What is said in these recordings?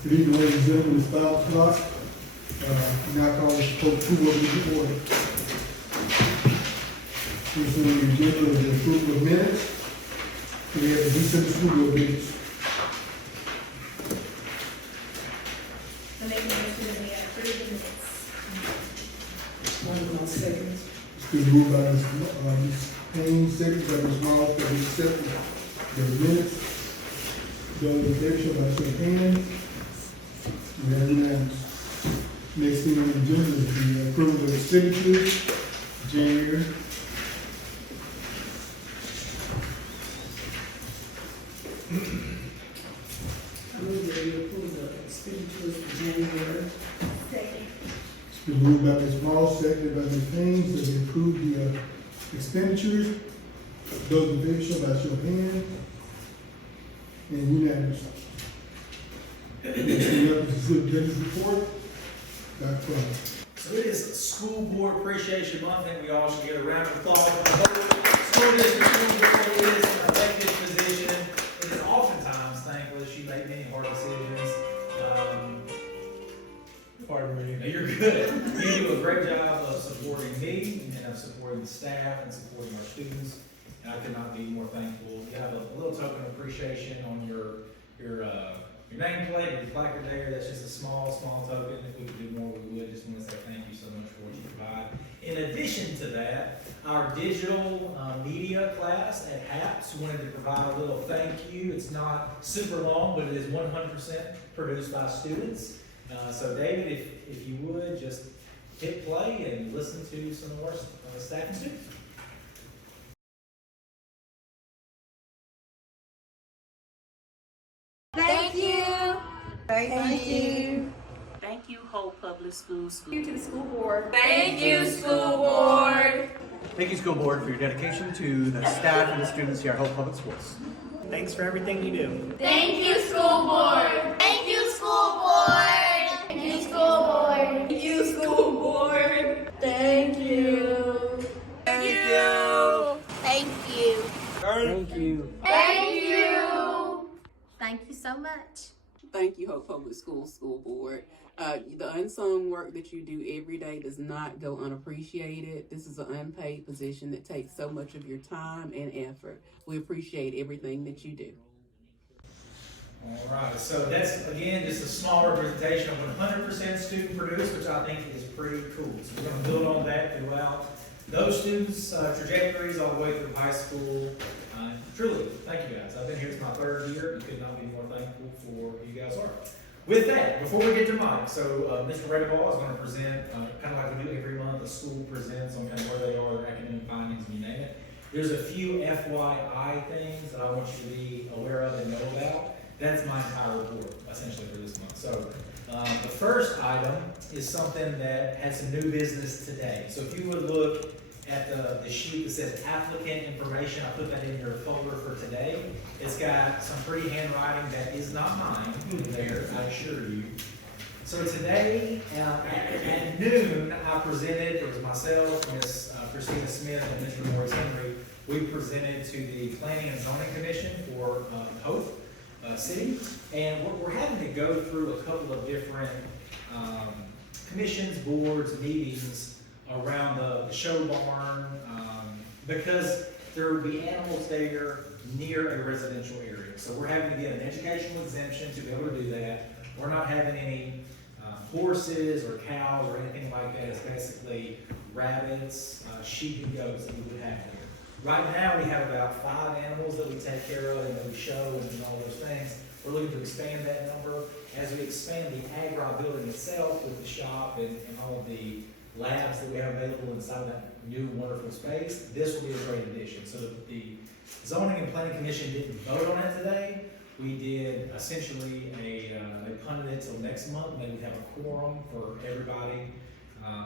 Good evening, ladies and gentlemen. It's 5 o'clock. Now call this for approval of the order. First on the agenda is the approval of minutes. We have the December school board minutes. I make a motion that we approve the minutes. One second. It's been moved by Ms. Payne, second by Ms. Miles, that we accept the minutes. Those in favor, show by show of hands. We have unanimous. Next thing on the agenda is the approval of expenditures, January. I move that we approve the expenditures for January. Second. It's been moved by Ms. Moss, seconded by Ms. Haynes, that we approve the expenditures. Those in favor, show by show of hands. And unanimous. Next thing up is the superintendent's report. Dr. Cross. So it is School Board Appreciation Month, and we all should get a round of applause for the whole school district who is in an elected position. It is oftentimes thankless. You make many hard decisions. Pardon me. No, you're good. You do a great job of supporting me and of supporting the staff and supporting our students. And I could not be more thankful. You have a little token of appreciation on your nameplate and your placard there. That's just a small token. If we could do more, we would. Just want to say thank you so much for what you provide. In addition to that, our digital media class at HAPS wanted to provide a little thank you. It's not super long, but it is 100% produced by students. So David, if you would, just hit play and listen to some of our staff and students. Thank you. Thank you. Thank you, Hope Public Schools. Thank you to the school board. Thank you, school board. Thank you, school board, for your dedication to the staff and the students here at Hope Public Schools. Thanks for everything you do. Thank you, school board. Thank you, school board. Thank you, school board. Thank you, school board. Thank you. Thank you. Thank you. Thank you. Thank you. Thank you so much. Thank you, Hope Public Schools School Board. The unsung work that you do every day does not go unappreciated. This is an unpaid position that takes so much of your time and effort. We appreciate everything that you do. All right, so that's, again, just a small representation of 100% student produced, which I think is pretty cool. So we're going to build on that throughout those students' trajectories all the way through high school. Truly, thank you guys. I've been here, it's my 3rd year. You could not be more thankful for who you guys are. With that, before we get to Mike, so Mr. Redeball is going to present, kind of like we do every month, the school presents on kind of where they are, their academic findings, and you name it. There's a few FYI things that I want you to be aware of and know about. That's my entire report, essentially, for this month. So the first item is something that had some new business today. So if you would look at the sheet that says applicant information, I put that in your folder for today. It's got some pretty handwriting that is not mine there, I assure you. So today at noon, I presented, it was myself, Ms. Christina Smith, and Mr. Maurice Henry. We presented to the Planning and Zoning Commission for Hope City, and we're having to go through a couple of different commissions, boards, meetings around the show barn, because there would be animals there near a residential area. So we're having to get an educational exemption to be able to do that. We're not having any horses or cows or anything like that. It's basically rabbits, sheep and goats that we would have there. Right now, we have about 5 animals that we take care of and that we show and all those things. We're looking to expand that number. As we expand the Agri building itself with the shop and all of the labs that we have available inside of that new wonderful space, this will be a great addition. So the Zoning and Planning Commission didn't vote on it today. We did essentially they punted it till next month, and they would have a quorum for everybody.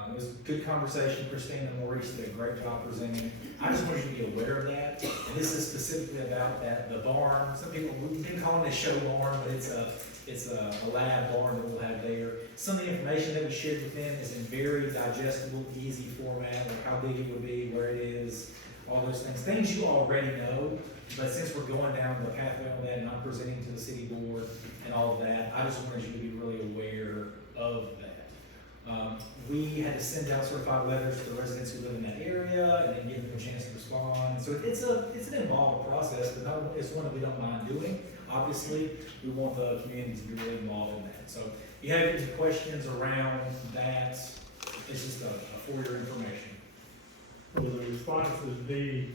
It was a good conversation. Christina and Maurice did a great job presenting. I just want you to be aware of that. And this is specifically about the barn. Some people, we've been calling it a show barn, but it's a lab barn that we'll have there. Some of the information that we shared with them is in very digestible, easy format, like how big it would be, where it is, all those things you already know, but since we're going down the pathway on that and I'm presenting to the city board and all of that, I just wanted you to be really aware of that. We had to send out certified letters to the residents who live in that area and then give them a chance to respond. So it's an involved process, but it's one that we don't mind doing. Obviously, we want the community to be really involved in that. So if you have any questions around that, it's just for your information. Will the responses be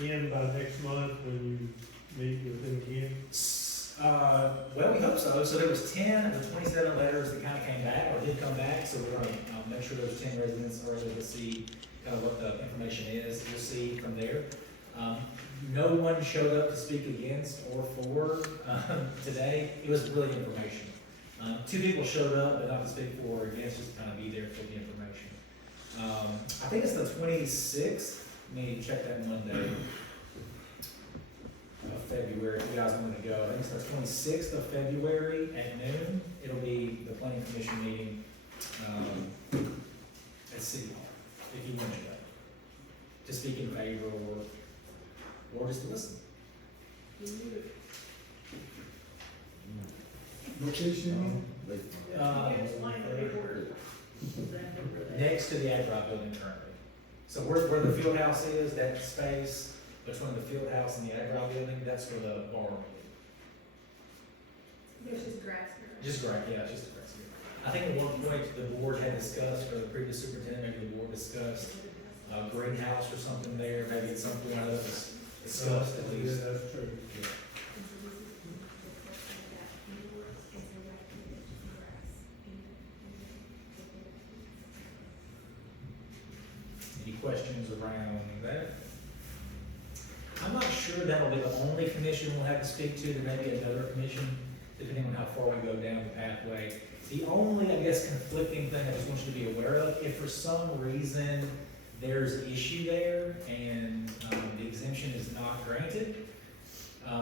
in by next month when you meet with them again? Well, we hope so. So there was 10 of the 27 letters that kind of came back, or did come back, so we're gonna make sure those 10 residents are able to see kind of what the information is. You'll see from there. No one showed up to speak against or for today. It was really information. 2 people showed up, but not to speak for or against, just to kind of be there for the information. I think it's the 26th. Let me check that Monday of February, if you guys want to go. I think it's the 26th of February at noon. It'll be the planning commission meeting at City Hall, if you want to go. To speak in favor or just to listen. Location, Next to the Ag-Rod building currently. So where the field house is, that space between the field house and the Ag-Rod building, that's where the bar will be. There's just grass here. Just great, yeah, just a grass field. I think at one point the board had discussed, or the previous superintendent, maybe the board discussed a greenhouse or something there, maybe at some point it was discussed at least. Yeah, that's true. Yeah. Any questions around that? I'm not sure that'll be the only commission we'll have to speak to. There may be another commission, depending on how far we go down the pathway. The only, I guess, conflicting thing I just want you to be aware of, if for some reason there's an issue there and the exemption is not granted,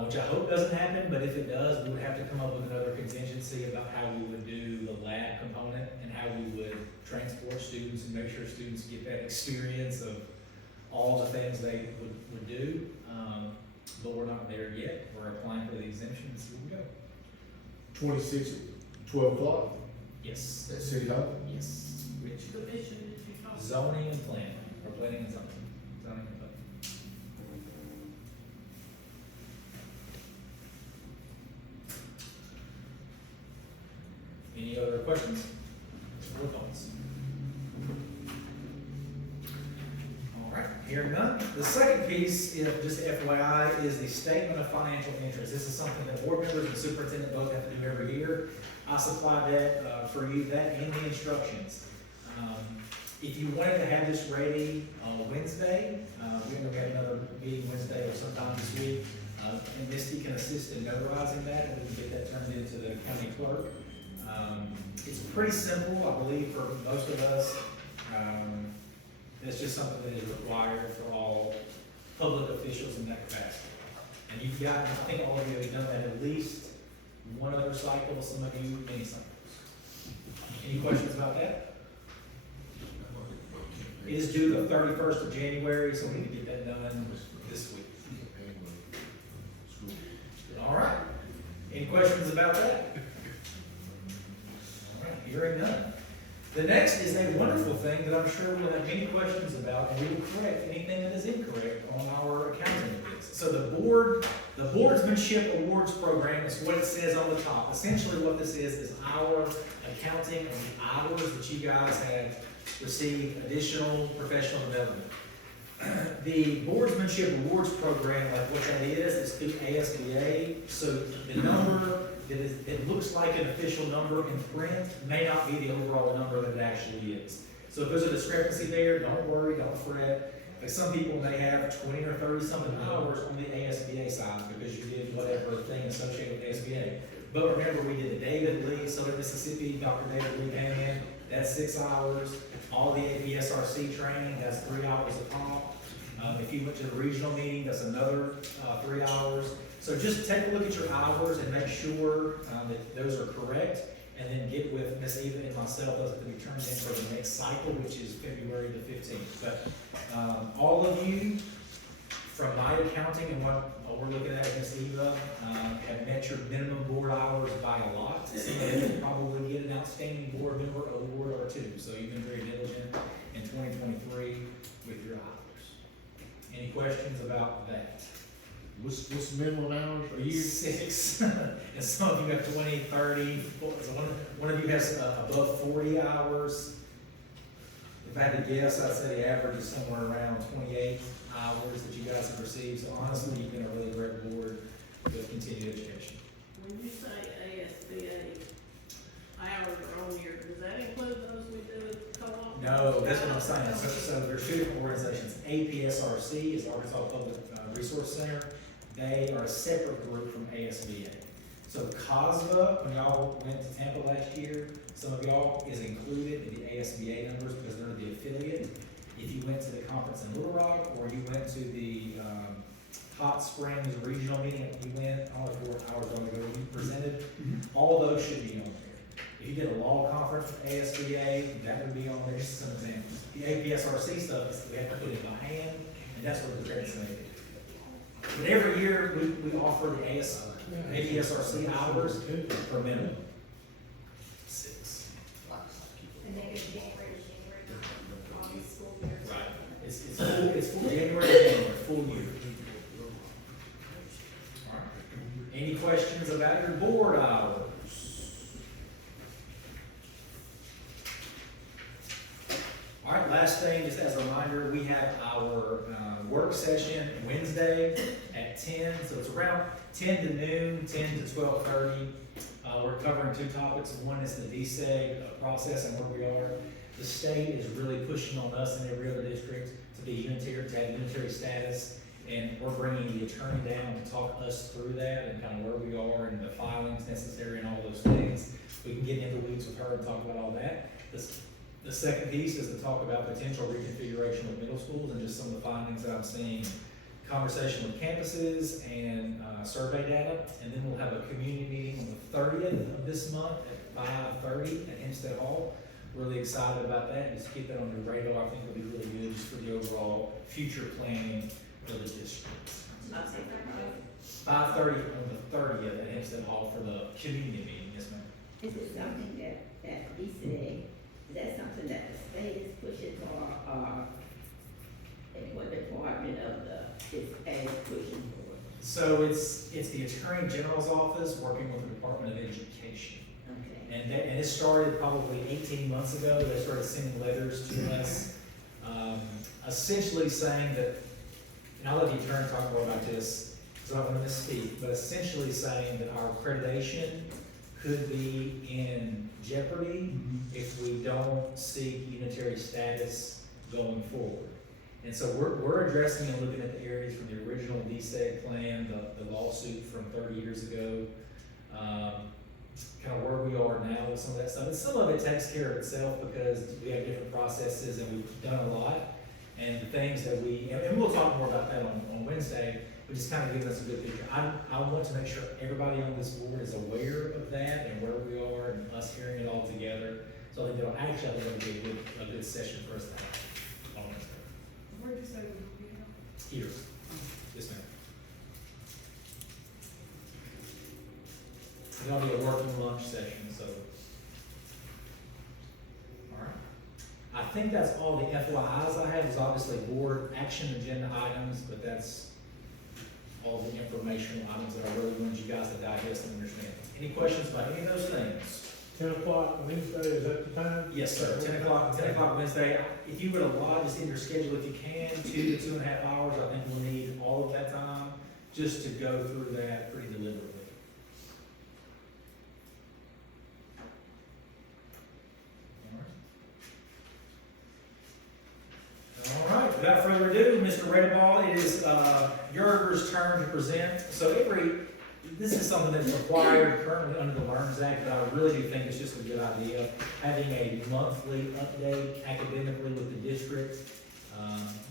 which I hope doesn't happen, but if it does, we would have to come up with another contingency about how we would do the lab component and how we would transport students and make sure students get that experience of all the things they would do. But we're not there yet. We're applying for the exemption and see where we go. 26, 12 o'clock Yes. at City Hall. Yes. Which division did you talk about? Zoning and planning, or planning and zoning. Zoning and planning. Any other questions or thoughts? All right, hearing none. The second piece, just FYI, is the statement of financial interest. This is something that board members and superintendent both have to do every year. I supplied that for you, that in the instructions. If you wanted to have this ready on Wednesday, we have another meeting Wednesday or sometime this week, and Misty can assist in notarizing that, and we can get that turned into the county clerk. It's pretty simple, I believe, for most of us. It's just something that is required for all public officials in that capacity. And you've got, I think all of you have done that at least one other cycle, some of you many cycles. Any questions about that? It is due the 31st of January, so we need to get that done this week. All right. Any questions about that? All right, hearing none. The next is a wonderful thing that I'm sure we'll have many questions about, and we will correct anything that is incorrect on our accounting of this. So the Boardsmanship Awards Program is what it says on the top. Essentially what this is our accounting of the hours that you guys have received additional professional development. The Boardsmanship Awards Program, like what that is through ASBA, so the number it looks like an official number in print may not be the overall number that it actually is. So if there's a discrepancy there, don't worry, don't fret. Like some people may have 20 or 30 something hours on the ASBA side because you did whatever thing associated with ASBA. But remember, we did the David Lee, Southern Mississippi, Dr. David Lee Pan, that's 6 hours. All the APSRC training, that's 3 hours a pop. If you went to the regional meeting, that's another 3 hours. So just take a look at your hours and make sure that those are correct, and then get with Miss Eva and myself, those have to be turned in for the next cycle, which is February the 15th. But all of you from my accounting and what we're looking at, Ms. Eva, have met your minimum board hours by a lot. Some of you will probably get an outstanding board member award or two, so you've been very diligent in 2023 with your hours. Any questions about that? What's the minimum hours a year? 6, and some of you have 20, 30, so one of you has above 40 hours. If I had to guess, I'd say the average is somewhere around 28 hours that you guys have received. So honestly, you've been a really great board with continued education. When you say ASBA hours are on here, does that include those we do at co-op? No, that's what I'm saying. So there's two different organizations. APSRC is Arkansas Public Resource Center. They are a separate group from ASBA. So COSBA, when y'all went to Tampa last year, some of y'all is included in the ASBA numbers because they're the affiliate. If you went to the conference in Little Rock or you went to the Hot Springs regional meeting, you went, I don't know, 4 hours ago, you presented, all those should be on there. If you did a law conference for ASBA, that would be on there, just some examples. The APSRC stuff is we have to put it by hand, and that's what the credit's made. But every year, we offer the APSRC hours for minimum 6. And they get January to January, all these school years. Right. It's full January to January, full year. All right. Any questions about your board hours? All right, last thing, just as a reminder, we have our work session Wednesday at 10, so it's around 10 to noon, 10 to 12:30. We're covering 2 topics. One is the DSEG process and where we are. The state is really pushing on us and every other district to be unitary, to have unitary status, and we're bringing the attorney down to talk us through that and kind of where we are and the filings necessary and all those things. We can get into the weeds with her and talk about all that. The second piece is to talk about potential reconfiguration of middle schools and just some of the findings that I'm seeing, conversation with campuses and survey data. And then we'll have a community meeting on the 30th of this month at 5:30 at Hempstead Hall. Really excited about that. Just keep that on your radar. I think it'll be really good just for the overall future planning for the district. 5:30 on the 30th at Hempstead Hall for the community meeting. Yes, ma'am. Is it something that DCA, is that something that the state is pushing for, or what department of is pushing for? So it's the Attorney General's office working with the Department of Education. Okay. And it started probably 18 months ago. They started sending letters to us, essentially saying that, and I'll let the attorney talk more about this, because I'm going to misspeak, but essentially saying that our accreditation could be in jeopardy if we don't seek unitary status going forward. And so we're addressing and looking at the areas from the original DSEG plan, the lawsuit from 30 years ago, kind of where we are now with some of that stuff. And some of it takes care of itself because we have different processes and we've done a lot. And the things that and we'll talk more about that on Wednesday, but just kind of giving us a good picture. I want to make sure everybody on this board is aware of that and where we are and us hearing it all together. So I think it'll be a good session for us to have on Wednesday. Where did you say we would be at? Here. Yes, ma'am. It'll be a working lunch session, so. All right. I think that's all the FYIs I have. Is obviously board action agenda items, but that's all the informational items that I really want you guys to digest and understand. Any questions about any of those things? 10 o'clock Wednesday, is that the time? Yes, sir. 10 o'clock Wednesday. If you would allot just in your schedule, if you can, 2 to 2.5 hours, I think we'll need all of that time just to go through that pretty deliberately. All right. Without further ado, Mr. Redball, it is Yerger's turn to present. So this is something that's required currently under the LEARNS Act, but I really do think it's just a good idea, having a monthly update academically with the district.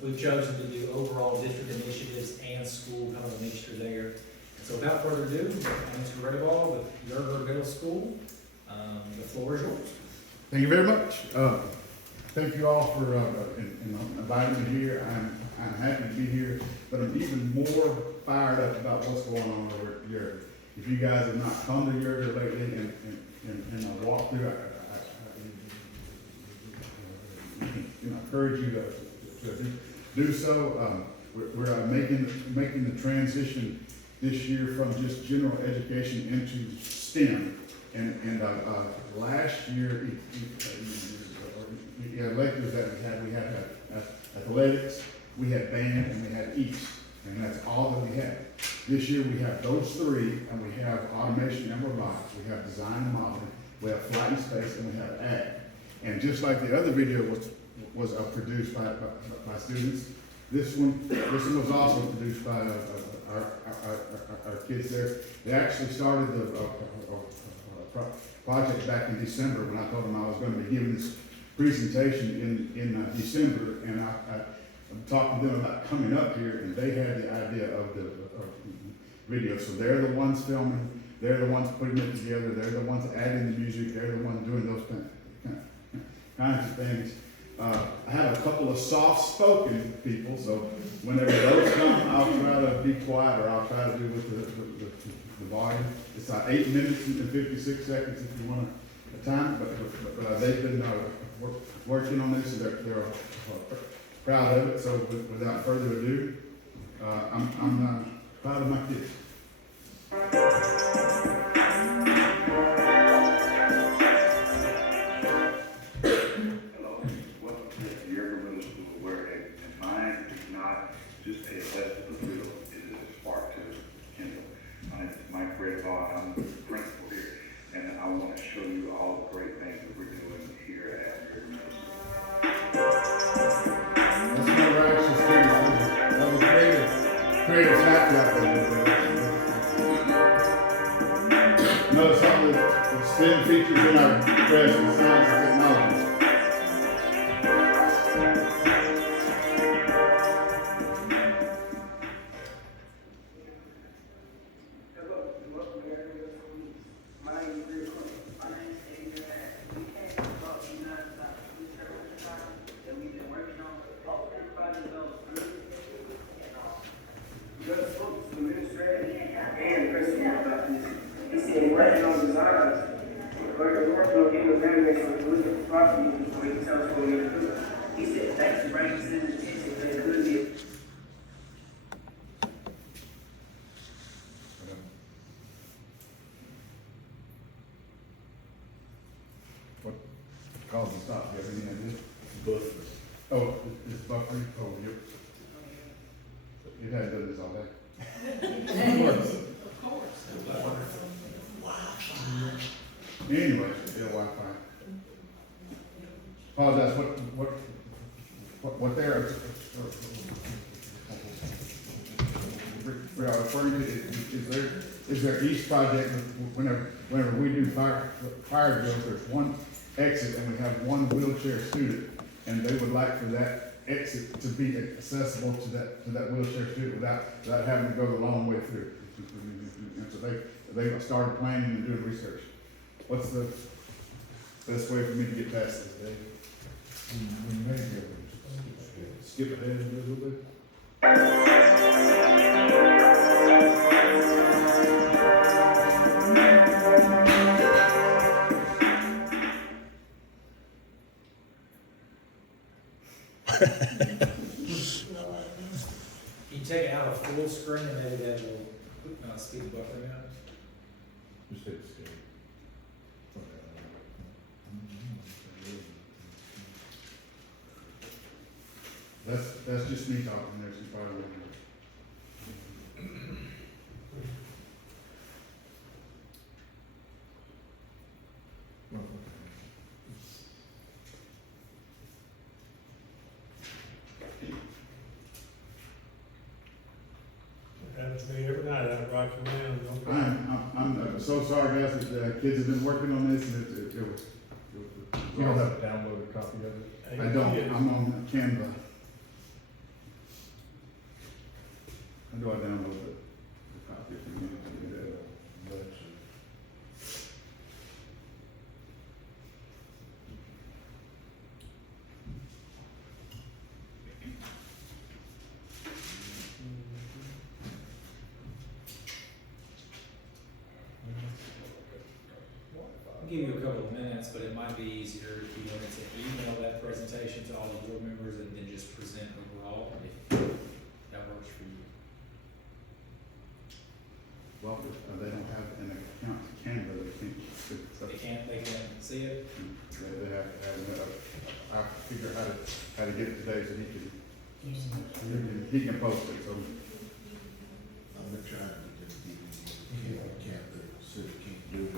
We've chosen to do overall district initiatives and school, kind of a mixture there. So without further ado, Mr. Redball with Yerger Middle School. The floor is yours. Thank you very much. Thank you all for inviting me here. I'm I'm happy to be here, but I'm even more fired up about what's going on over at Yerga. If you guys have not come to Yerga lately and walk through, I encourage you to do so. We're making the transition this year from just general education into STEM. And last year, the electives that we had athletics, we had band, and we had East, and that's all that we had. This year we have those three, and we have automation and robotics, we have design and modeling, we have flight and space, and we have ag. And just like the other video was produced by students, this one was also produced by our kids there. They actually started the project back in December when I told them I was going to be giving this presentation in December, and I talked to them about coming up here, and they had the idea of the video. So they're the ones filming, they're the ones putting it together, they're the ones adding the music, they're the ones doing those kinds of things. I have a couple of soft-spoken people, so whenever those come, I'll try to be quiet, or I'll try to do with the volume. It's 8 minutes and 56 seconds if you want a time, but they've been working on this, and they're proud of it. So without further ado, I'm proud of my kids. Just a festival field, it is a spark to kindle. My name is Mike Redball, I'm the principal here, and I want to show you all the great things that we're doing here at Yerga Middle School. That's never actually students. That was creative snapshot. Notice some of the STEM features in our press and science and technology. What caused the stop? You have any idea? Buffering. Oh, it's buffering? Oh, yep. It has done this all day. Of course. Anyway, yeah, Wi-Fi. Apologize. What they're we are referring to is their East project. Whenever we do fire drills, there's one exit and we have one wheelchair student, and they would like for that exit to be accessible to that wheelchair student without having to go the long way through. And so they started planning and doing research. What's the best way for me to get past this, Dave? We may be able to skip ahead and do a little bit. You take it out of full screen and maybe that will speed the buffering up. Just hit escape. That's just me talking. There's some probably. Happens to me every night. I rock around. No problem. I'm so sorry, guys, that the kids have been working on this, and it was. You don't have a downloaded copy of it? I don't. I'm on Canva. How do I download the copy if you need to do that? give you a couple of minutes, but it might be easier if you wanted to email that presentation to all the board members and then just present overall, if that works for you. Well, they don't have an account in Canva, They can't see it? They have to have, I have to figure out how to get it today so he can post it, so. I'm gonna try to get the can't see if can't do it.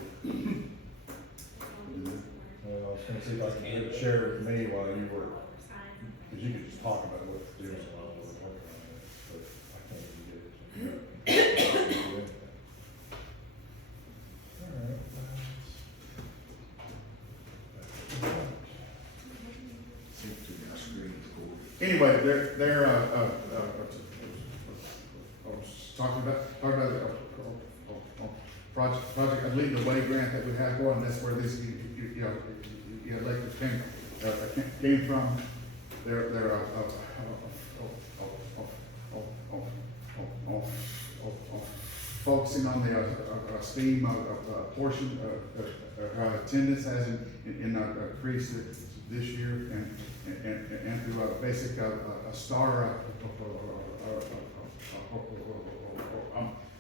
Well, I was gonna see if I can get it shared with me while you work, cause you could just talk about what to do while I was working on it, but I can't even get it. Anyway, they're talking about project, I lead the way grant that we have going, that's where this, electric came from. They're focusing on the STEAM portion of attendance has increased this year, and through a basic a starter.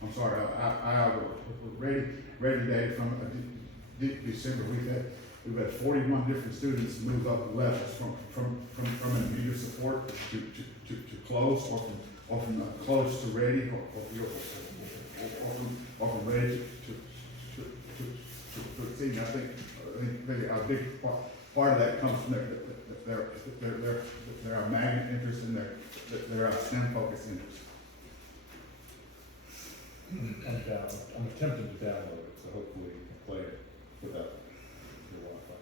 I'm sorry. I have ready data from December. We've had 41 different students move up levels from intermediate support to close, or from close to ready, or from ready to exceed. I think a big part of that comes from their magnet interest and their STEM focused interest. I'm attempting to download it, so hopefully you can play it without your Wi-Fi.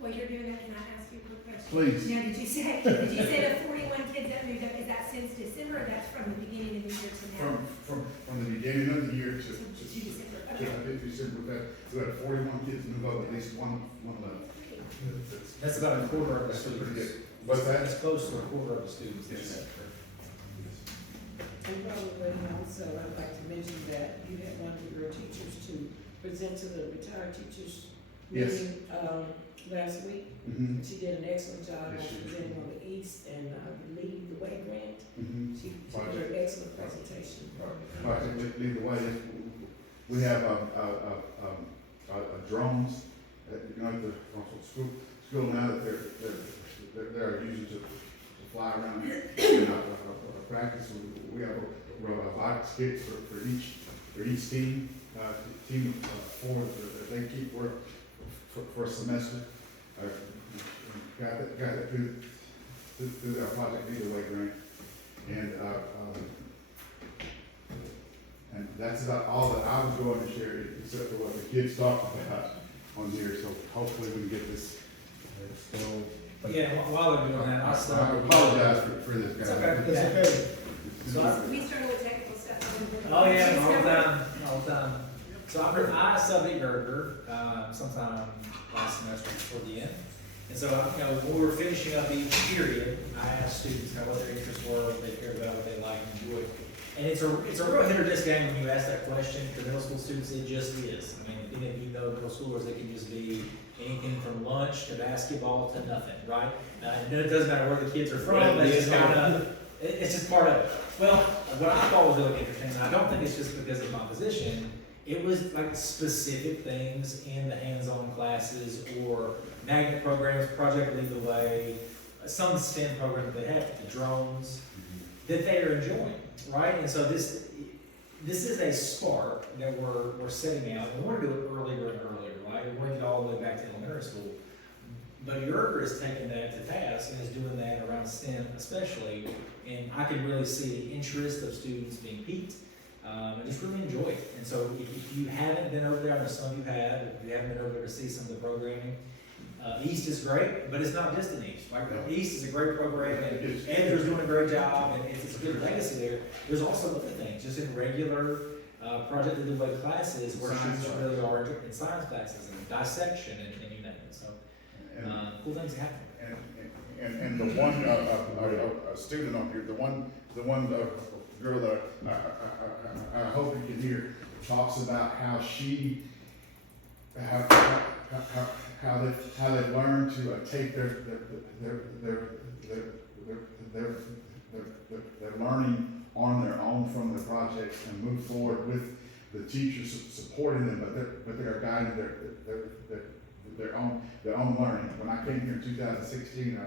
While you're doing that, can I ask you a quick question? Please. Now, did you say the 41 kids that moved up, is that since December, or that's from the beginning of the year to now? From the beginning of the year to December, to okay. December, we had 41 kids move up at least one level. That's about a quarter of the That's pretty students. good. What's that? That's close to a quarter of the students. Yes. And probably also, I'd like to mention that you had one of your teachers to present to the retired teachers Yes. meeting, last week. Mm-hmm. She did an excellent job Yes, of she did. presenting on the East and Lead the Way grant. Mm-hmm. She did an excellent presentation. Either way, we have drones at the school now that they're using to fly around in practice. We have robotics kits for each team. Team of 4 that they keep for a semester. Got that through our project Lead the Way grant, and that's about all that I was going to share, except for what the kids talked about on here. So hopefully we can get this. Yeah, while they're doing that, I apologize for this, guys. It's okay. So We started with technical stuff. oh yeah, all the time. So I subbed at Gerger sometime last semester toward the end. And so, when we were finishing up each period, I asked students what their interests were, what they cared about, what they liked and enjoyed. And it's a real hit or miss game when you ask that question. For middle school students, it just is. I mean, if any of you know middle schoolers, it can just be anything from lunch to basketball to nothing, right? And it doesn't matter where the kids are from, it's just part of it. Well, what I thought was really interesting, and I don't think it's just because of my position, it was like specific things in the hands-on classes or magnet programs, Project Lead the Way, some STEM program that they have, the drones, that they are enjoying, right? And so this is a spark that we're setting out. We want to do it earlier and earlier, right? We want to get all the way back to elementary school. But Yerger is taking that to task and is doing that around STEM especially, and I can really see the interest of students being piqued. And just really enjoy it. And so if you haven't been over there, I know some of you have, if you haven't been over there to see some of the programming, East is great, but it's not just in East. Right? East is a great program, and Andrew's doing a great job, and it's a good legacy there. There's also other things, just in regular Project Lead the Way classes, where students really are in science classes, and dissection, and you name it. So, cool things happen. and the one, a student on here, the one girl that I hope you can hear, talks about how she, how they learn to take their learning on their own from the projects and move forward with the teachers supporting them, but they are guiding their own learning. When I came here in 2016,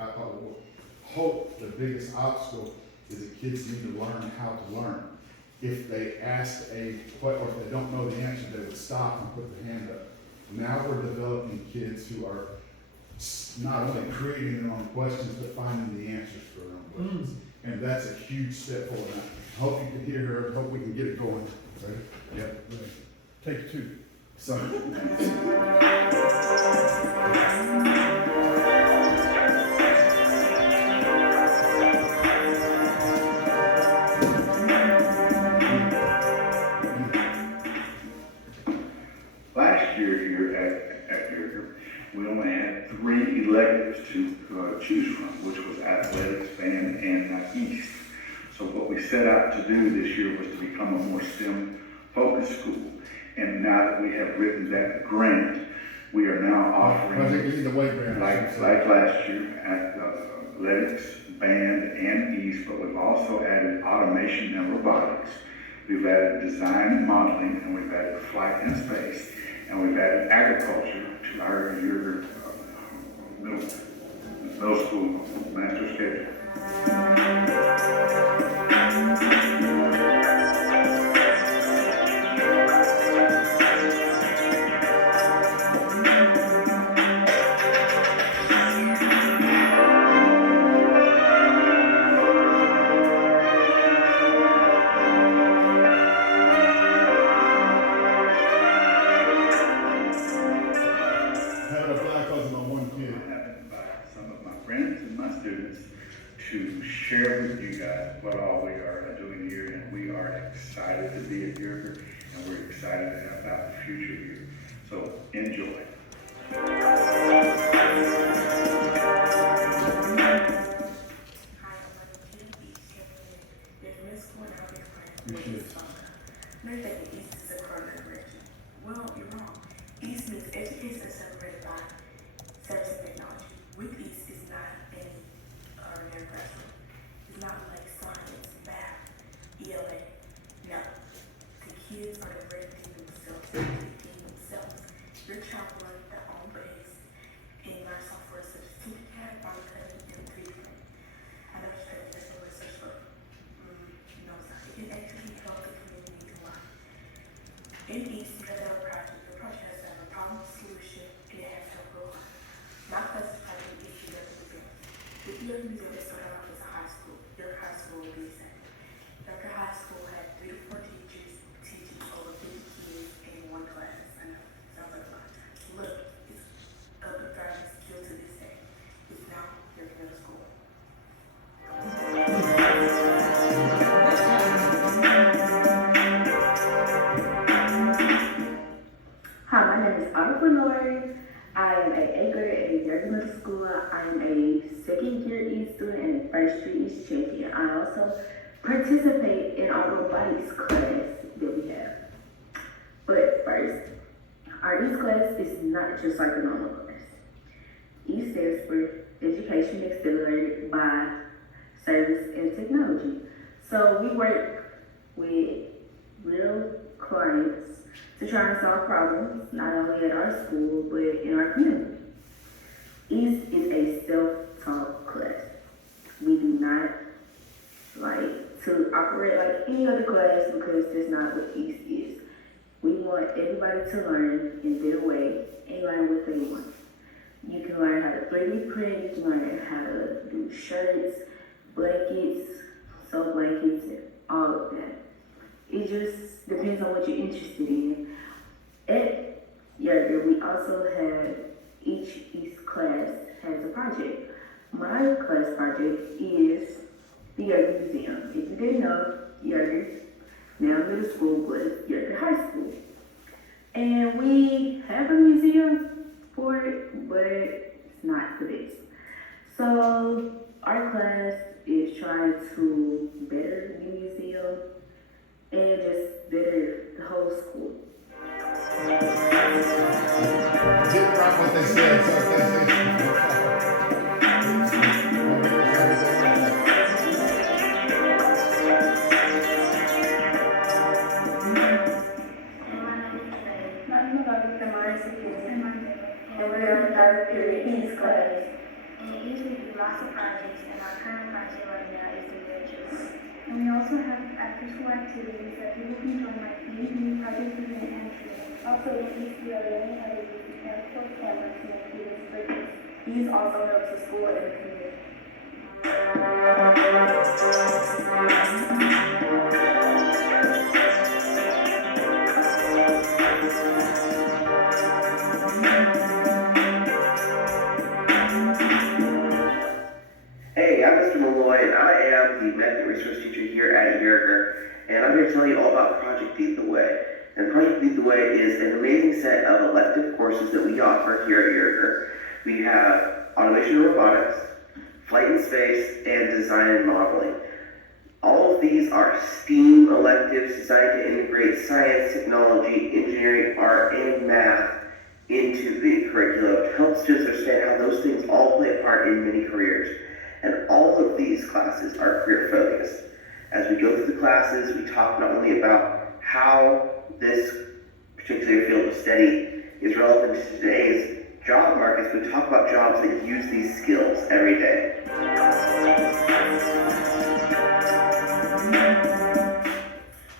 I thought, well, hope the biggest obstacle is that kids need to learn how to learn. If they asked or if they don't know the answer, they would stop and put their hand up. Now we're developing kids who are not only creating their own questions, but finding the answers for their own questions. And that's a huge step forward. I hope you can hear her, hope we can get it going. Ready? Yep. Ready. Take two. So. Last year here at Yoder, we only had 3 electives to choose from, which was athletics, band, and East. So what we set out to do this year was to become a more STEM-focused school. And now that we have written that grant, we are now offering, like last year, athletics, band, and East, but we've also added automation and robotics. We've added design and modeling, and we've added flight and space, and we've added agriculture to our Yoder middle school master schedule. To share with you guys what all we are doing here, and we are excited to be at Yoder, and we're excited about the future here. So enjoy. Know that the East is a current direction. Well, you're wrong. East means education is separated by science and technology. With East is not any ordinary classroom. It's not like science, math, ELA. No. The kids are directing themselves, educating themselves. Your child learns their own pace in our software such as TinkerCAD, AutoCAD, and 3D. I know you're trying to get some research, but no, it's not. It can actually help the community to learn. In East, you have our project. The project has to have a problem solution, and it has to have a goal. Not classified in issue that we built. The ELA museum is started off as a high school. Your high school will be the same. Your high school had 3 to 4 teachers teaching over 50 kids in one class. I know, sounds like a lot. Look, it's a thriving skill to this day. It's now your middle school. Hi, my name is Autumn Bernard. I am an 8th grader at Yoder Middle School. I am a second year East student and a first year East champion. I also participate in our robotics class that we have. But first, our East class is not just like a normal class. East stands for Education Accelerated by Service and Technology. So we work with real clients to try and solve problems, not only at our school, but in our community. East is a self-taught class. We do not like to operate like any other class because that's not what East is. We want everybody to learn in their way and learn what they want. You can learn how to 3D print, you can learn how to do shirts, blankets, sew blankets, and all of that. It just depends on what you're interested in. At Yoder, we also have each East class has a project. My class project is the Yoder Museum. If you didn't know, Yoder, now middle school, was Yoder High School. And we have a museum for it, but it's not the best. So our class is trying to better the museum and just better the whole school. Get right what they said, And we're on the third period in this class. And it usually do lots of projects, and our current project right now is adventures. And we also have after-school activities that people can join, like PE, project event, and training. Also, in East, we are learning how to use the transport camera to make videos for kids. These also helps the school and the community. Hey, I'm Mr. Malloy, and I am the Method Resource Teacher here at Yerger, and I'm here to tell you all about Project Lead the Way. And Project Lead the Way is an amazing set of elective courses that we offer here at Yerger. We have automation and robotics, flight and space, and design and modeling. All of these are STEAM electives designed to integrate science, technology, engineering, art, and math into the curriculum to help students understand how those things all play a part in many careers. And all of these classes are career focused. As we go through the classes, we talk not only about how this particular field of study is relevant to today's job markets, we talk about jobs that use these skills every day.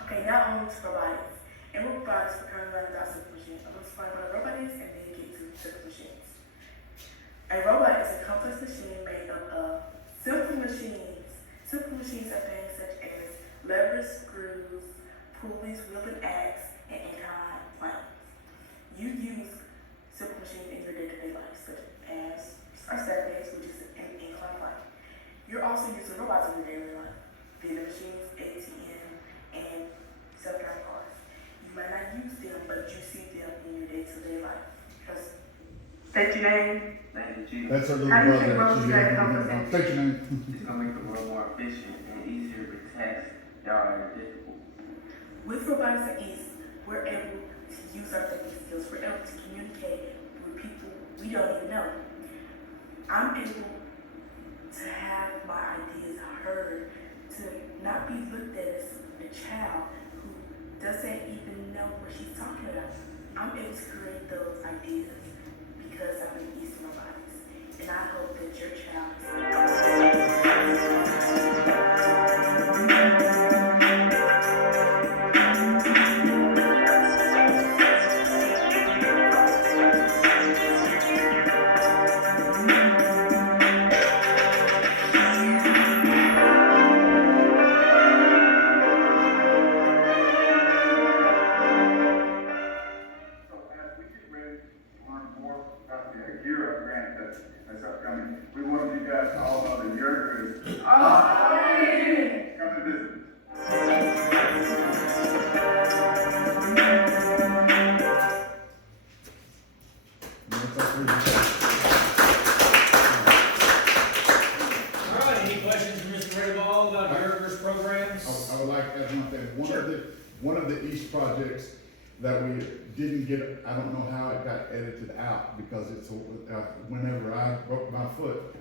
Okay, now on to robotics. And with robotics, we're currently learning about super machines. I'm going to explain what a robot is and then get to super machines. A robot is a complex machine made up of simple machines. Simple machines are things such as levers, screws, pulleys, wheel and axe, and inclined planes. You use simple machines in your day-to-day life, such as our staircase, which is an inclined plane. You're also using robots in your daily life, vending machines, ATM, and self-driving cars. You might not use them, but you see them in your day-to-day life. State your name. That's our little How do you brother. think roads She are gonna gonna state your name. It's gonna make the world more efficient and easier with tasks that are difficult. With robotics and ease, we're able to use our thinking skills. We're able to communicate with people we don't even know. I'm able to have my ideas heard, to not be looked at as a child who doesn't even know what she's talking about. I'm able to create those ideas because I'm in East Robotics, and I hope that your child that's upcoming. We want you guys to all know that Yerger is come to visit. All right, any questions for Mr. Rayball about Yerger's programs? I would like to add one thing. One of the East projects that we didn't get, I don't know how it got edited out because it's, whenever I broke my foot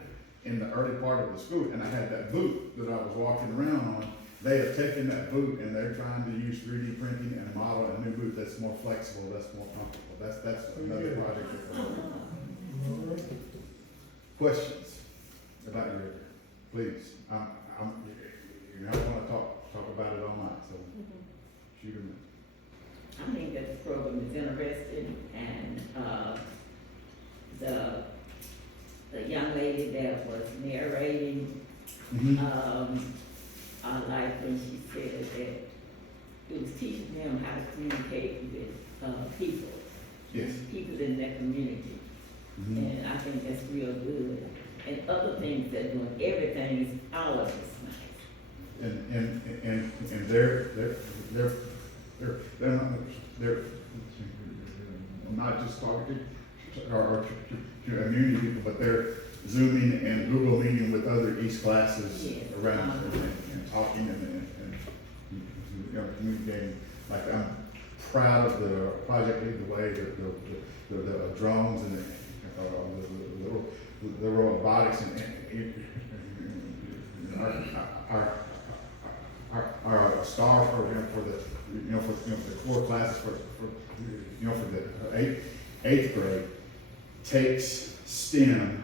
in the early part of the school and I had that boot that I was walking around on, they have taken that boot and they're trying to use 3D printing and model a new boot that's more flexible, that's more comfortable. That's another project. Questions about your, please. You don't want to talk about it all night, so shoot them. I think that the program is interesting, and the young lady that was narrating, I like when she said that it was teaching them how to communicate with people. Yes. People in their community. And I think that's real good. And other things that doing, everything is, all of it's nice. And they're not just talking to community people, but they're Zooming and Google these classes around and talking and you know, communicating. Like, I'm proud of the Project Lead the Way, the drones and the robotics and our STAR program for the core classes for the eighth grade takes STEM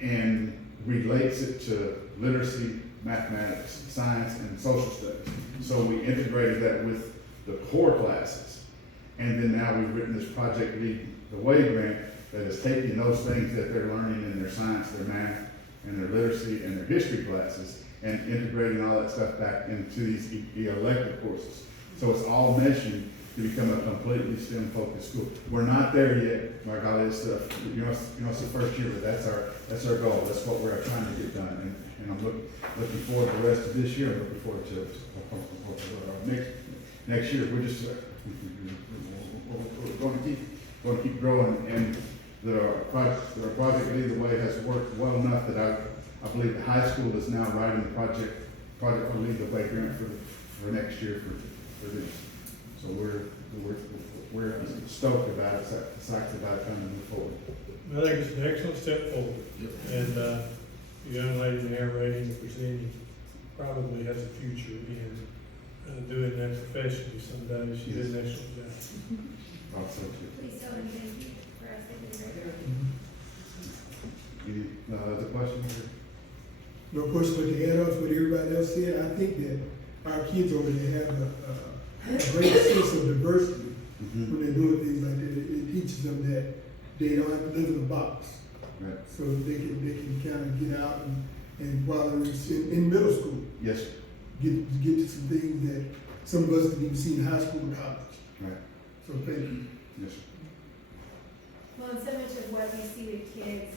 and relates it to literacy, mathematics, science, and social studies. So we integrated that with the core classes. And then now we've written this Project Lead the Way grant that is taking those things that they're learning in their science, their math, and their literacy, and their history classes, and integrating all that stuff back into these elective courses. So it's all meshing to become a completely STEM-focused school. We're not there yet, my God, it's the it's the first year, but that's our goal. That's what we're trying to get done, and I'm looking forward to the rest of this year. I'm looking forward to next year. We're just we're going to keep growing, and the Project Lead the Way has worked well enough that I believe the high school is now writing the Project Lead the Way grant for next year for this. So we're stoked about it, psyched about it, trying to move forward. I think it's an excellent step forward. And the young lady narrating, presenting, probably has a future in doing that professionally someday. She did an excellent job. Also, too. Please tell them thank you for us taking the great. Any other questions? No question, but to add on to what everybody else said, I think that our kids over there have a great sense of diversity when they're doing things like that. It teaches them that they don't have to live in a box. Right. So they can kind of get out and while they're in middle school. Yes. Get to some things that some of us didn't even see in high school or college. Right. So thank you. Yes. Well, and so much of what we see with kids,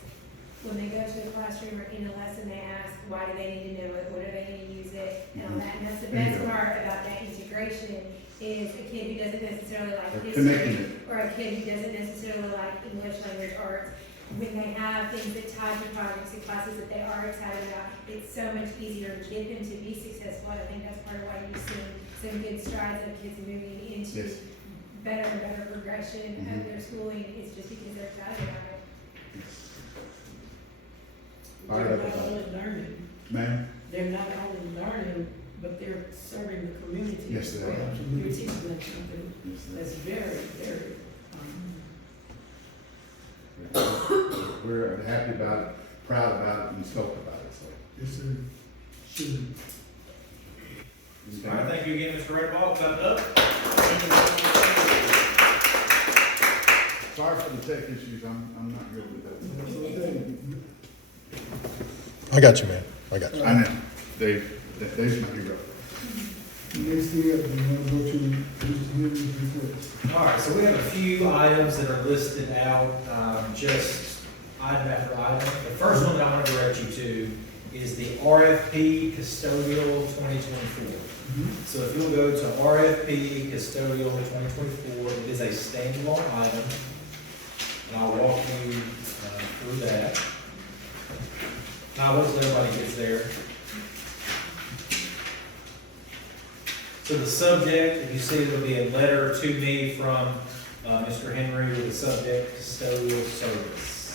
when they go to a classroom or in a lesson, they ask, why do they need to know it? What are they going to use it? And all that. And that's the best part about that integration is a kid who doesn't necessarily like history or a kid who doesn't necessarily like English language arts. When they have things that tie to projects and classes that they are excited about, it's so much easier to get them to be successful. And I think that's part of why you've seen some good strides of kids moving into better and better progression of their schooling. It's just because they're excited about it. They're not only learning. Ma'am? They're not only learning, but they're serving the community Yes, as they well. are. You're teaching them something that's very, very, We're happy about it, proud about it, and stoked about it. So. Yes, sir. Sure. All right, thank you again, Mr. Redball. Clap it up. Sorry for the tech issues. I'm not good with that. I got you, man. I got you. I know. Dave's my hero. Next thing up, we want to go to Mr. Henry's report. All right, so we have a few items that are listed out, just item after item. The first one that I want to direct you to is the RFP Custodial 2024. So if you'll go to RFP Custodial 2024, it is a standalone item, and I'll walk you through that. Now, once everybody gets there. So the subject, if you see, it'll be a letter to me from Mr. Henry with the subject custodial service.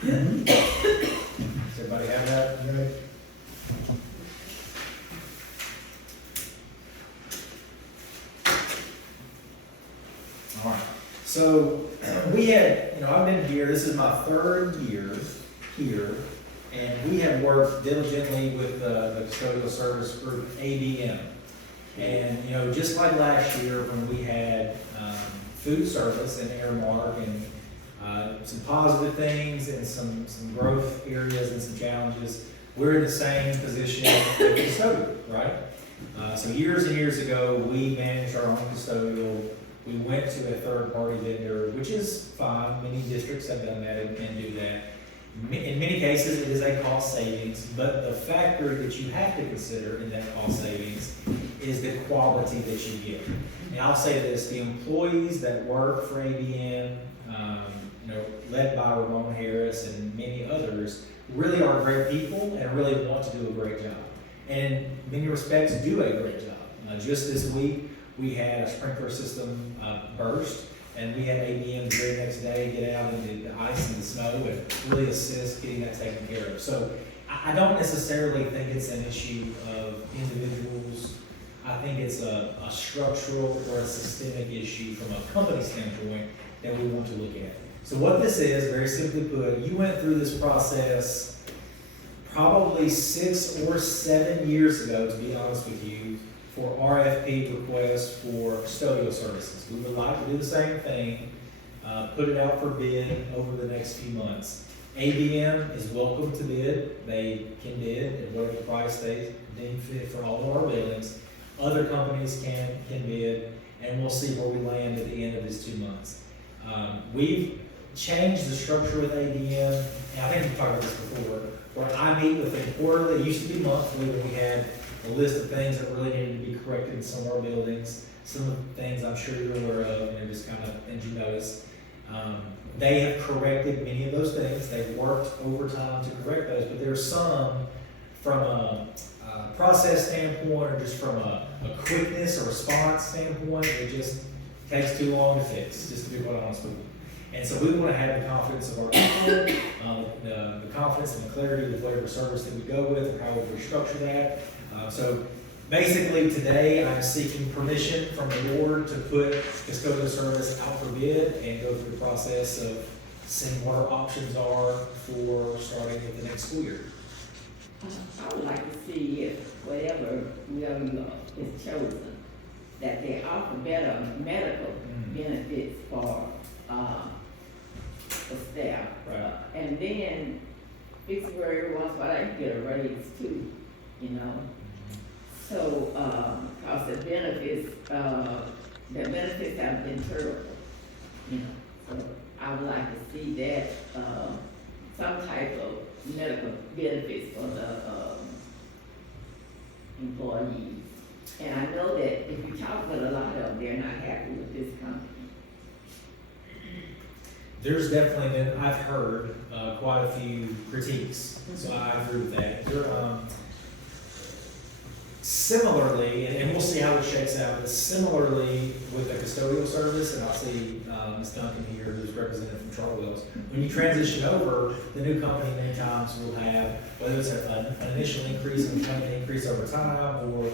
Does everybody have that? Right. All right. So we had, I've been here, this is my third year here, and we have worked diligently with the custodial service group, ABM. And, just like last year when we had food service and Airmark and some positive things and some growth areas and some challenges, we're in the same position with custodial, right? So years and years ago, we managed our own custodial. We went to a third-party vendor, which is fine. Many districts have done that and do that. In many cases, it is a cost savings, but the factor that you have to consider in that cost savings is the quality that you get. And I'll say this, the employees that work for ABM, led by Ramon Harris and many others, really are great people and really want to do a great job. And in many respects do a great job. Just this week, we had a sprinkler system burst, and we had ABM the very next day get out into the ice and the snow and really assist getting that taken care of. So I don't necessarily think it's an issue of individuals. I think it's a structural or a systemic issue from a company standpoint that we want to look at. So what this is, very simply put, you went through this process probably 6 or 7 years ago, to be honest with you, for RFP requests for custodial services. We would like to do the same thing, put it out for bid over the next few months. ABM is welcome to bid. They can bid at whatever price they deem fit for all of our buildings. Other companies can bid, and we'll see where we land at the end of these 2 months. We've changed the structure with ABM, and I think we've talked about this before, where I meet with them quarterly. It used to be monthly when we had a list of things that really needed to be corrected in some of our buildings. Some of the things I'm sure you're aware of, and they're just kind of things you notice. They have corrected many of those things. They've worked overtime to correct those, but there's some from a process standpoint or just from a quickness or response standpoint, it just takes too long to fix, just to be quite honest with you. And so we want to have the confidence of our people, the confidence and the clarity of whatever service that we go with and how we restructure that. So basically today I'm seeking permission from the board to put custodial service out for bid and go through the process of seeing what our options are for starting with the next school year. I would like to see if whatever is chosen, that they offer better medical benefits for the staff. Right. And then Vicksburg once in a while I get a raise too, you know. So, cause the benefits have been terrible, you know. So I would like to see that, some type of medical benefits for the, employees. And I know that if you talk with a lot of them, they're not happy with this company. There's definitely been, I've heard quite a few critiques, so I agree with that. Similarly, and we'll see how it shakes out, but similarly with the custodial service, and I'll see Ms. Duncan here, who's represented from Chartwell's. When you transition over, the new company many times will have, whether it's an initial increase and an increase over time, or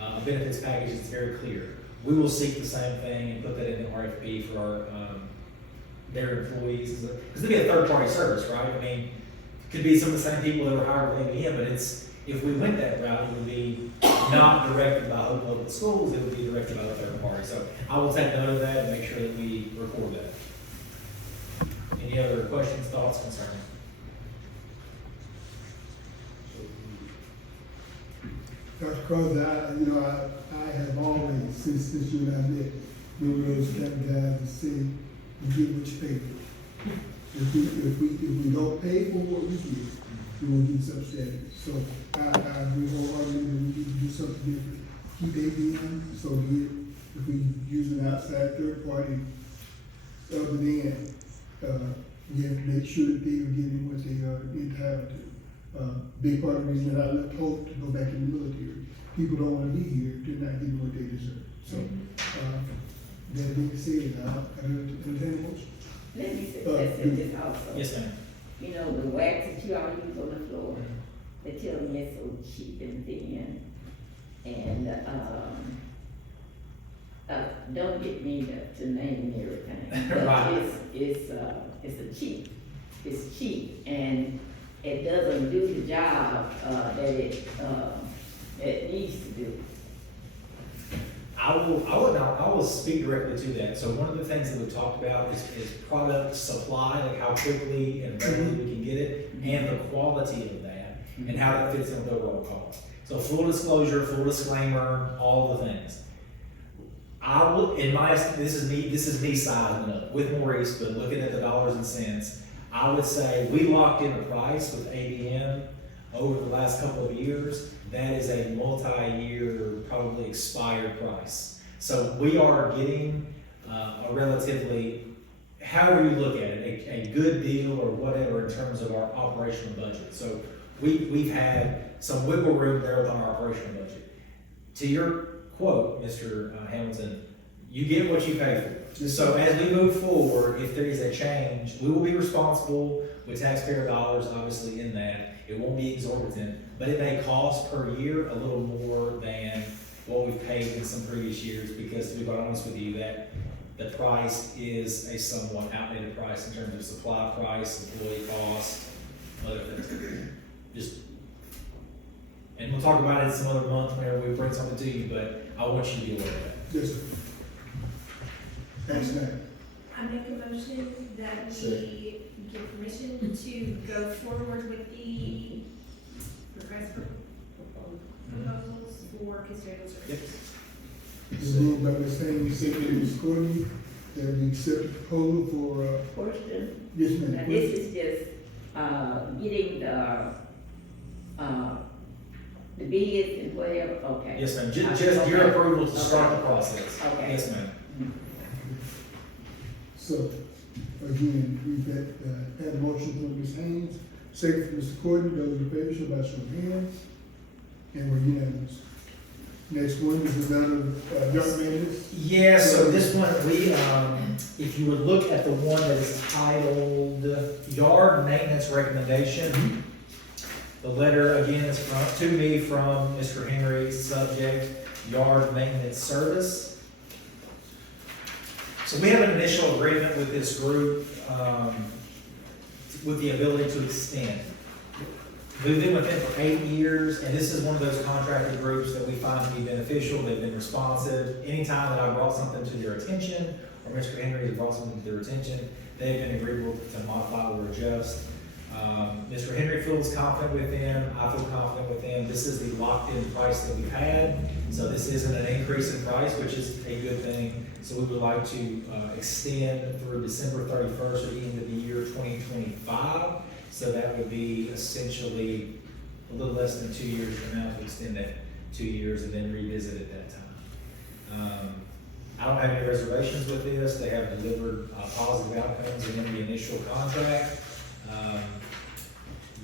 a benefits package that's very clear. We will seek the same thing and put that in the RFP for our their employees, because it'd be a third-party service, right? I mean, it could be some of the same people that were hired with ABM, but if we went that route, it would be not directed by Hope Public Schools, it would be directed by the third party. So I will take note of that and make sure that we record that. Any other questions, thoughts, concerns? Dr. Crosby, I have always, since you and I met, been real strategized to see you get what you pay for. If we don't pay for what we get, we will get substandard. So I agree wholeheartedly that we need to do something different. Keep ABM, so be it. If we use an outside third party, other than, we have to make sure that they are getting what they are entitled to. Big part of the reason that I left Hope to go back in the military. People don't want to be here, they're not getting what they deserve. So, that being said, I entertain a motion. Let me say this also. Yes, ma'am. You know, the wax that you all use on the floor, they tell me it's so cheap and thin. And, don't get me to name everything. But Right. It's cheap and it doesn't do the job, that it needs to do. I will speak directly to that. So one of the things that we talked about is product supply, like how quickly and readily we can get it, and the quality of that, and how that fits in with overall cost. So full disclosure, full disclaimer, all the things. I will, this is me sizing up with Maurice, but looking at the dollars and cents, I would say we locked in a price with ABM over the last couple of years. That is a multi-year, probably expired price. So we are getting a relatively however you look at it, a good deal or whatever in terms of our operational budget. So we've had some wiggle room there with our operational budget. To your quote, Mr. Hamilton, you get what you pay for. So as we move forward, if there is a change, we will be responsible with taxpayer dollars, obviously, in that. It won't be exorbitant, but it may cost per year a little more than what we've paid in some previous years, because to be quite honest with you, that the price is a somewhat outdated price in terms of supply price, employee cost, other things. Just, and we'll talk about it some other month whenever we bring something to you, but I want you to be aware of that. Yes, sir. Thanks, ma'am. I make a motion that we give permission to go forward with the request for proposals for custodial services. It's moved by Ms. Haynes, second Ms. Courtney, that we accept the proposal for, Question. yes, ma'am. Now, this is just, getting the bids and whatever, okay. Yes, ma'am. Just your approval to start the process. Okay. Yes, ma'am. So, again, we've had a motion from Ms. Haynes, second from Mr. Courtney, those in favor, show by show of hands, and we're unanimous. Next one is another, young maintenance. Yeah, so this one, we, if you would look at the one that is titled Yard Maintenance Recommendation, the letter again is to me from Mr. Henry, subject, Yard Maintenance Service. So we have an initial agreement with this group, with the ability to extend. We've been with them for 8 years, and this is one of those contracted groups that we find to be beneficial. They've been responsive. Anytime that I brought something to their attention, or Mr. Henry has brought something to their attention, they've been agreeable to modify or adjust. Mr. Henry feels confident with them. I feel confident with them. This is the locked-in price that we've had, so this isn't an increase in price, which is a good thing. So we would like to extend through December 31st, or the end of the year 2025. So that would be essentially a little less than 2 years from now to extend that 2 years and then revisit at that time. I don't have any reservations with this. They have delivered positive outcomes in the initial contract.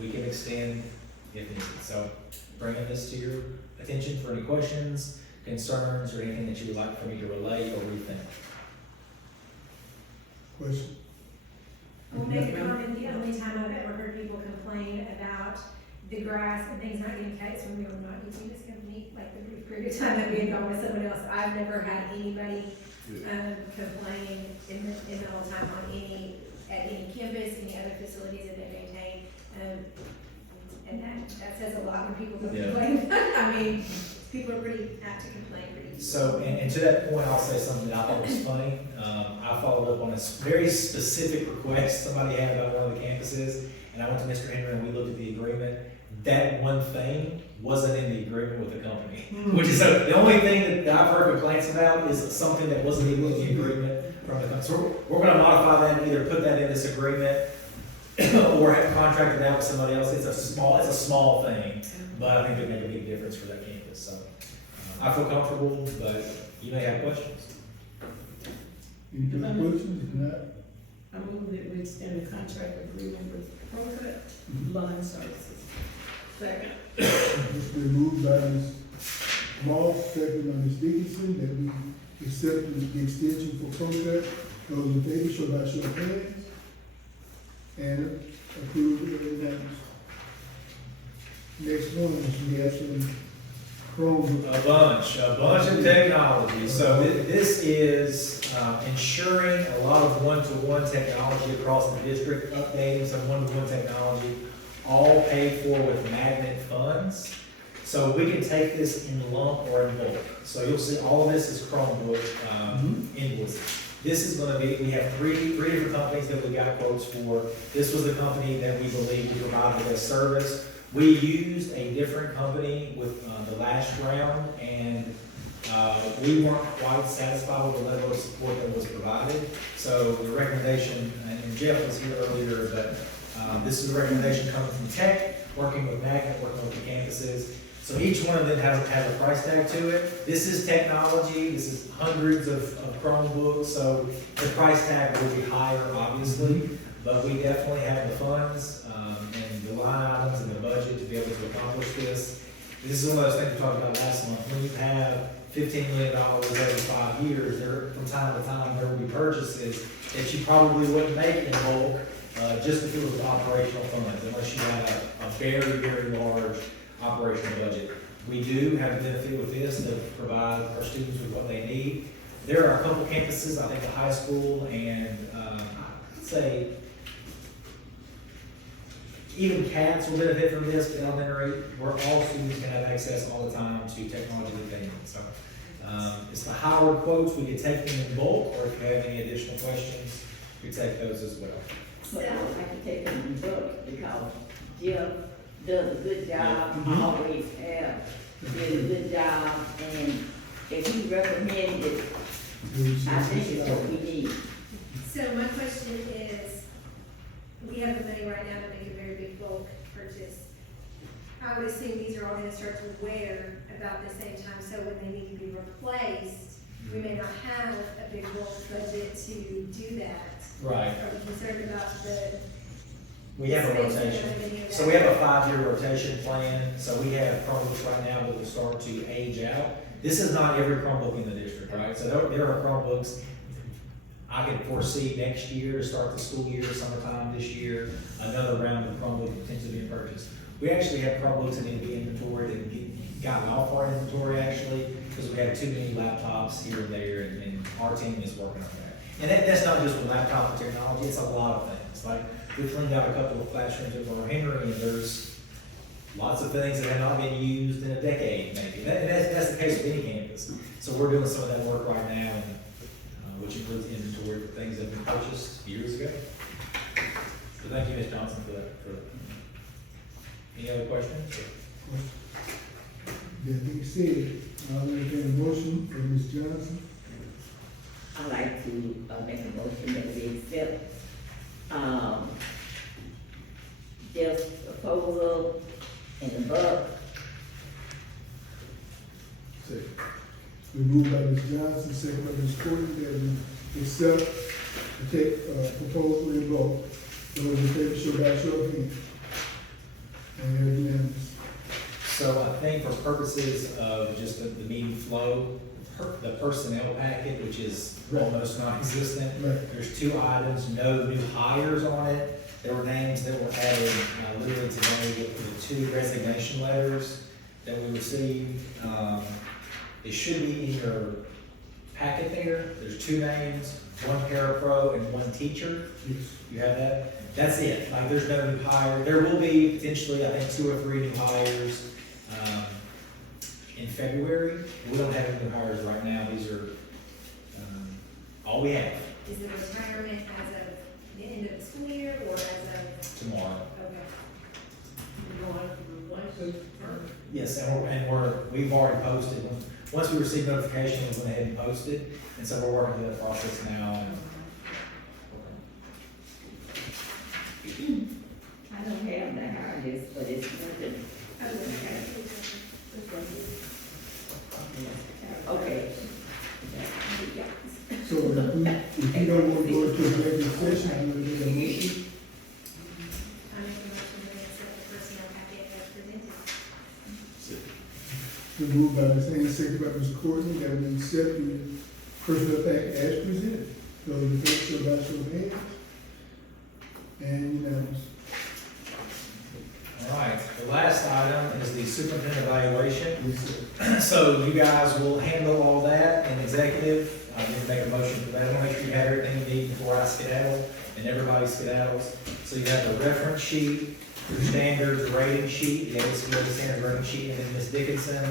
We can extend if needed. So bringing this to your attention for any questions, concerns, or anything that you would like for me to relay or rethink. Question? I'll make a comment, the only time I've ever heard people complain about the grass and things not getting cut is when we were not using this company, like the brief period of time that we had gone with someone else. I've never had anybody, complain in the whole time on at any campus, any other facilities that they maintain. And that says a lot when people complain. I mean, people are pretty apt to complain pretty easily. So, and to that point, I'll say something that I thought was funny. I followed up on a very specific request somebody had about one of the campuses, and I went to Mr. Henry and we looked at the agreement. That one thing wasn't in the agreement with the company, which is the only thing that I've heard complaints about is something that wasn't even in the agreement from the company. So we're going to modify that and either put that in this agreement or have contracted out with somebody else. It's a small thing, but I think it would make a big difference for that campus. So I feel comfortable, but you may have questions. Any further questions? If not, I move that we extend the contract agreement with ProCut Lawn Services. Second. it's been moved by Ms. Moss, second by Ms. Dickinson, that we accept the extension for ProCut. Those in favor, show by show of hands. And approve it unanimous. Next one is we have some Chromebook. A bunch of technology. So this is ensuring a lot of one-to-one technology across the district, updating some one-to-one technology, all paid for with magnet funds. So we can take this in lump or in bulk. So you'll see all of this is Chromebook invoices. This is going to be, we have three different companies that we got quotes for. This was the company that we believe we provided as service. We used a different company with the last round, and we weren't quite satisfied with the level of support that was provided. So the recommendation, and Jeff was here earlier, but this is a recommendation coming from Tech, working with Magnet, working with the campuses. So each one of them has a price tag to it. This is technology, this is hundreds of Chromebooks, so the price tag will be higher, obviously, but we definitely have the funds, and the line items and the budget to be able to accomplish this. This is one of those things we talked about last month. When you have $15 million over 5 years, there, from time to time, there will be purchases that you probably wouldn't make in bulk, just if it was operational funds, unless you had a very, very large operational budget. We do have a benefit with this to provide our students with what they need. There are a couple campuses, I think the high school and, I'd say, even cats will benefit from this, but elementary, where all students can have access all the time to technology that they need. So, it's the Howard quotes, we could take them in bulk, or if you have any additional questions, we take those as well. But I would like to take them in bulk because Jeff does a good job, always have, did a good job, and if he recommended, I think it's what we need. So my question is, we have the money right now to make a very big bulk purchase. I would assume these are all gonna start to wear about the same time, so when they need to be replaced, we may not have a big bulk budget to do that. Right. Are we concerned about the? We have a space rotation. and everything of So that? we have a 5-year rotation plan. So we have Chromebooks right now that will start to age out. This is not every Chromebook in the district, right? So there are Chromebooks I can foresee next year, to start the school year, summertime this year, another round of Chromebook potentially being purchased. We actually have Chromebooks that need to be inventoried and gotten off our inventory actually, because we have too many laptops here and there, and our team is working on that. And that's not just with laptop technology, it's a lot of things. Like, we cleaned out a couple of classrooms at Lower Henry, and there's lots of things that have not been used in a decade, maybe. And that's the case with any campus. So we're doing some of that work right now, and, which includes inventory for things that have been purchased years ago. So thank you, Ms. Johnson, for that. Any other questions? That being said, I'll entertain a motion from Ms. Johnson. I'd like to make a motion that we accept, Jeff's proposal in the book. Second. We moved by Ms. Johnson, second by Ms. Courtney, that we accept the proposal in bulk. Those in favor, show by show of hands. And they're unanimous. So I think for purposes of just the meeting flow, the personnel packet, which is almost non-existent, there's 2 items, no new hires on it. There were names that were added literally today with the 2 resignation letters that we received. It should be in your packet there. There's 2 names, 1 parapro and 1 teacher. Yes. You have that? That's it. Like, there's no new hire. There will be potentially, I think, 2 or 3 new hires in February. We don't have any new hires right now. These are all we have. Is it retirement as of the end of the school year or as of? Tomorrow. Okay. Yes, and we've already posted. Once we received notification, we went ahead and posted, and so we're working through that process now. I don't have the higher list, but it's nothing. Okay. So if you don't want to go into executive session, I'm going to make a motion. I make a motion to accept the personnel packet as presented. We moved by Ms. Haynes, second by Ms. Courtney, that we accept the personnel packet as presented. Those in favor, show by show of hands. And unanimous. All right, the last item is the superintendent evaluation. Yes, So you guys will handle all that in executive. I need to make a motion for that. I want to make sure you have everything you need before I skedaddle, and everybody skedaddles. So you have the reference sheet, your standards rating sheet, the ACO standards rating sheet, and then Ms. Dickinson,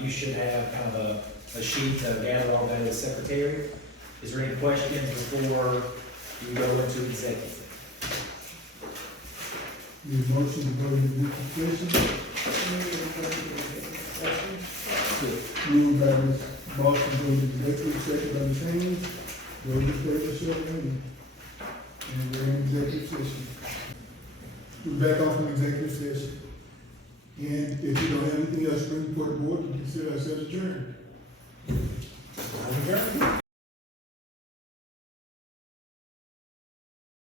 you should have kind of a sheet to gather all that as secretary. Is there any questions before you go into executive? Need a motion to go into executive session. Moved by Ms. Boston, go into executive session by Ms. Haynes. Those in favor, show of hands. And we're in executive session. We're back off from executive session. And if you don't have anything else to bring before the board, you consider ourselves adjourned.